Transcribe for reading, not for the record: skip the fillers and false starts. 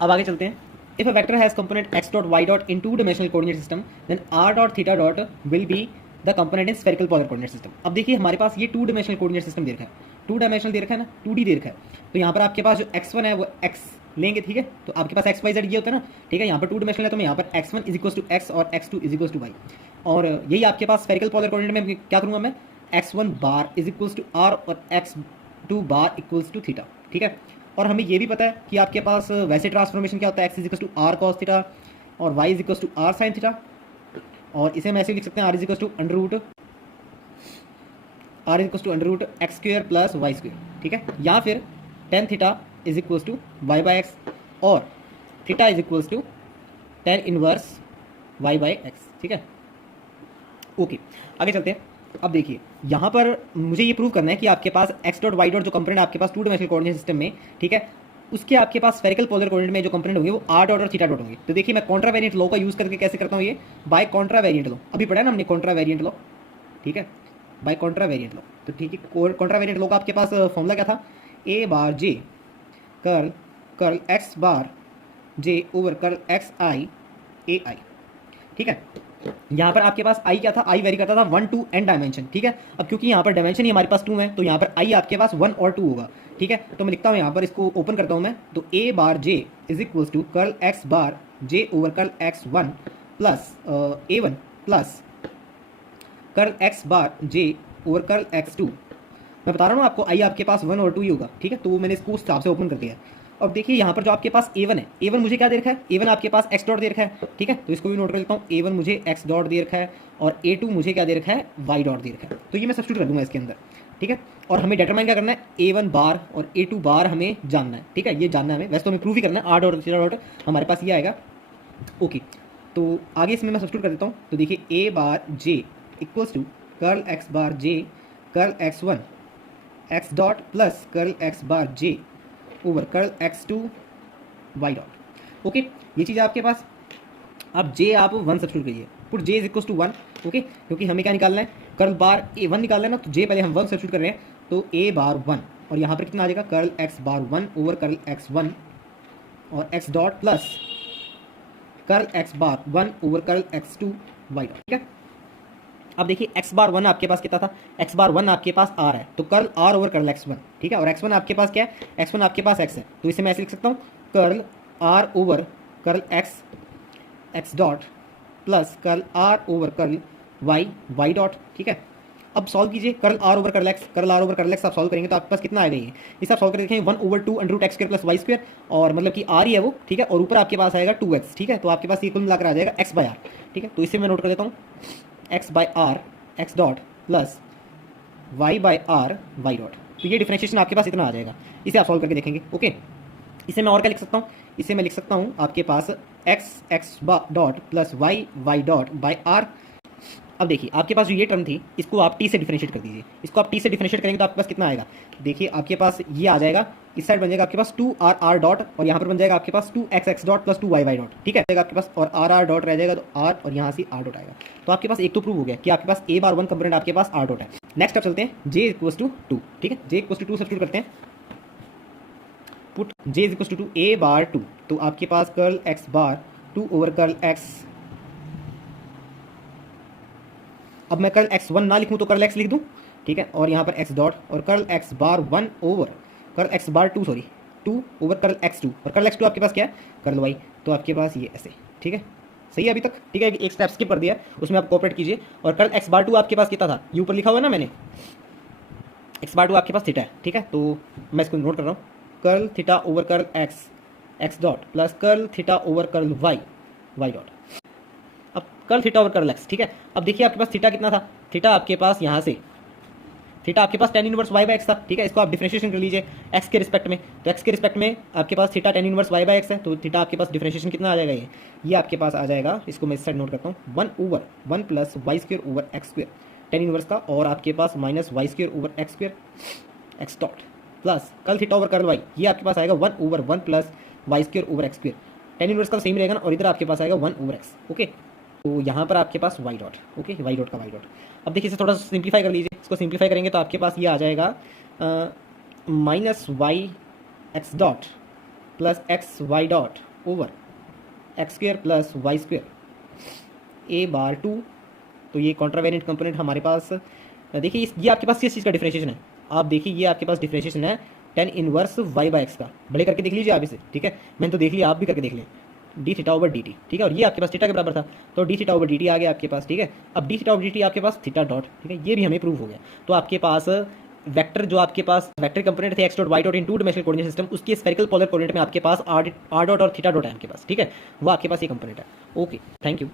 अब आगे चलते हैं। If a vector has component x dot y dot in two dimensional coordinate system then r dot theta dot will be the component in spherical polar coordinate system. अब देखिए हमारे पास ये two dimensional coordinate system दे रखा है, two dimensional दे रखा है ना, 2D दे रखा है। तो यहाँ पर आपके पास जो x1 है वो x लेंगे, ठीक है। तो आपके पास x y z ये होता है ना, ठीक है। यहाँ पर टू डायमेंशनल है तो मैं यहाँ पर x1 is equal to x और x2 is equal to y। और यही आपके पास स्फेरिकल पोलर कोऑर्डिनेट में क्या करूँगा मैं, x1 bar is equals to r और x2 bar equals to theta, ठीक है। और हमें ये भी पता है कि आपके पास वैसे ट्रांसफॉर्मेशन क्या होता है, x is equal to r cos theta और y is equal to r sin theta. और इसे हम ऐसे लिख सकते हैं r is equal to under root x square plus y square, ठीक है। या फिर tan theta is equals to y by x और theta is equals to tan inverse y by x, ठीक है। ओके, आगे चलते हैं। अब देखिए यहाँ पर मुझे ये प्रूव करना है कि आपके पास एक्स डॉट वाई डॉट जो कंपोनेंट आपके पास टू डायमेंशनल कोऑर्डिनेट सिस्टम में, ठीक है, उसके आपके पास स्फेरिकल पोलर कोऑर्डिनेट में जो कंपोनेंट होंगे वो आर डॉट और थीटा डॉट होंगे। तो देखिए मैं कॉन्ट्रा वेरिएंट लॉ का यूज़ करके कैसे करता हूँ, ये बाय कॉन्ट्रा वेरिएंट लॉ। अभी पढ़ा है ना हमने कॉन्ट्रा वेरिएंट लॉ, ठीक है, बाय कॉन्ट्रा वेरिएंट लॉ। तो ठीक है, कॉन्ट्रा वेरिएंट लॉ का आपके पास फॉर्मूला क्या था, ए बार जे curl x bar j over curl x आई ए आई, ठीक है। यहाँ पर आपके पास आई क्या था, आई वेरी करता था 1 2 n डायमेंशन, ठीक है। अब क्योंकि यहाँ पर डायमेंशन ही हमारे पास 2 है तो यहाँ पर आई आपके पास 1 और 2 होगा, ठीक है। तो मैं लिखता हूँ यहाँ पर, इसको ओपन करता हूँ मैं, तो a bar j is equals to curl x bar j over curl x 1 plus a 1 plus curl x bar j over curl x 2। मैं बता रहा हूँ आपको, आई आपके पास 1 और 2 ही होगा, ठीक है। तो मैंने इसको उस हिसाब से ओपन कर दिया है। अब देखिए यहाँ पर जो आपके पास a1 है, a1 मुझे क्या दे रखा है, a1 आपके पास x डॉट दे रखा है, ठीक है। तो इसको भी नोट कर लेता हूँ, a1 मुझे x डॉट दे रखा है और a2 मुझे क्या दे रखा है, y डॉट दे रखा है। तो ये मैं सब्स्टिट्यूट कर दूंगा इसके अंदर, ठीक है। और हमें डिटरमाइन क्या करना है, a1 बार और a2 बार हमें जानना है, ठीक है। ये जानना है हमें, वैसे तो हमें प्रूव ही करना है, r डॉट थीटा डॉट हमारे पास ये आएगा। ओके, तो आगे इसमें मैं सब्स्टिट्यूट कर देता हूँ। तो देखिए a bar j equals to curl x bar j curl x1 x dot plus curl x bar j over curl x2 y dot. Okay, ये चीज़ आपके पास। अब j आप 1 सब्स्टिट्यूट करिए, put j is equal to 1, okay, क्योंकि हमें क्या निकालना है, कर्ल बार a1 निकालना है ना, तो j पहले हम 1 सब्स्टिट्यूट कर रहे हैं, तो a बार 1 और यहाँ पर कितना आ जाएगा, कर्ल x बार 1 ओवर कर्ल x1 और x dot plus curl x बार 1 over curl x2 y dot, ठीक है। अब देखिए x बार 1 आपके पास कितना था, x बार 1 आपके पास r है, तो curl r over curl x1, ठीक है। और x1 आपके पास क्या है, x1 आपके पास x है, तो इसे मैं ऐसे लिख सकता हूँ, curl r over curl x dot plus curl r over curl y dot, ठीक है। अब सॉल्व कीजिए, curl r over curl x आप सॉल्व करेंगे तो आपके पास कितना आएगा, ये इसे आप सॉल्व करके देखेंगे 1 over 2 under root X square plus Y square, और मतलब कि r ही है वो, ठीक है। और ऊपर आपके पास आएगा 2x, ठीक है। तो आपके पास ये कुल मिलाकर आ जाएगा x बाय r, ठीक है। तो इसे मैं नोट कर देता हूँ, x by r x dot plus y by r y dot. तो ये डिफरेंशिएशन आपके पास इतना आ जाएगा, इसे आप सॉल्व करके देखेंगे, ओके। इसे मैं और क्या लिख सकता हूँ, इसे मैं लिख सकता हूँ आपके पास x dot plus y dot by r. अब देखिए आपके पास जो ये टर्म थी, इसको आप t से डिफरेंशिएट कर दीजिए, इसको आप t से डिफरेंशिएट करेंगे तो आपके पास कितना आएगा, देखिए आपके पास ये आ जाएगा, इस साइड बन जाएगा आपके पास 2r डॉट और यहाँ पर बन जाएगा आपके पास 2x dot plus 2y dot, ठीक है। आपके पास और r डॉट रह जाएगा, तो r और यहाँ से r डॉट आएगा। तो आपके पास एक तो प्रूव हो गया कि आपके पास a बार 1 कंपोनेंट आपके पास r डॉट है। नेक्स्ट आप चलते हैं, j इक्वल्स टू 2, ठीक है, j इक्वल्स टू 2 सब्स्टिट्यूट करते हैं, put j equals to a bar 2, तो आपके पास curl x bar 2 over curl x, अब मैं कर्ल x1 ना लिखूँ तो कर्ल x लिख दूँ, ठीक है। और यहाँ पर x डॉट और कर्ल x बार 1 over curl x bar 2 over curl x2, और कर्ल x2 आपके पास क्या है, कर्ल y। तो आपके पास ये ऐसे, ठीक है, सही है अभी तक, ठीक है। एक स्टेप स्किप कर दिया, उसमें आप कोऑपरेट कीजिए। और कर्ल x बार 2 आपके पास कितना था, ये ऊपर लिखा हुआ है ना मैंने, x बार 2 आपके पास थीटा है, ठीक है। तो मैं इसको नोट कर रहा हूँ, curl theta over curl x dot plus curl theta over curl y dot. अब curl theta over curl x, ठीक है। अब देखिए आपके पास थीटा कितना था, थीटा आपके पास यहाँ से, थीटा आपके पास tan inverse y by x था, ठीक है। इसको आप डिफरेंशिएशन कर लीजिए x के रिस्पेक्ट में, तो x के रिस्पेक्ट में आपके पास theta tan inverse y by x है, तो थीटा आपके पास डिफरेंशिएशन कितना आ जाएगा, ये आपके पास आ जाएगा, इसको मैं इस साइड नोट करता हूँ, 1 over 1 plus Y square over x square tan inverse का, और आपके पास minus y square over x square x dot plus curl theta over curl y, ये आपके पास आएगा 1 over 1 plus Y square over x square. tan inverse का same रहेगा ना, और इधर आपके पास आएगा 1 ओवर x, ओके। तो यहाँ पर आपके पास y dot, okay, y dot का y डॉट। अब देखिए इसे थोड़ा सा सिंप्लीफाई कर लीजिए, इसको सिंप्लीफाई करेंगे तो आपके पास ये आ जाएगा minus y x dot plus x y dot over x square plus Y square a bar 2। तो ये कॉन्ट्रावेरिएंट कंपोनेंट हमारे पास देखिए ये आपके पास किस चीज़ का डिफरेंशिएशन है, आप देखिए ये आपके पास डिफरेंशिएशन है tan inverse y by x का। बड़े करके देख लीजिए आप इसे, ठीक है, मैंने तो देख लिया, आप भी करके देख लें। D theta over d T, ठीक है, और ये आपके पास थीटा के बराबर था, तो d theta over d t आ गया आपके पास, ठीक है। अब d theta over d t आपके पास थीटा डॉट, ठीक है, ये भी हमें प्रूव हो गया। तो आपके पास वेक्टर जो आपके पास वेक्टर कंपोनेंट थे x dot y dot in two dimensional coordinate system, उसके स्फेरिकल पोलर कोऑर्डिनेट में आपके पास आर डॉट और थीटा डॉट है आपके पास, ठीक है, वो आपके पास ये कंपोनेंट है। Okay, thank you.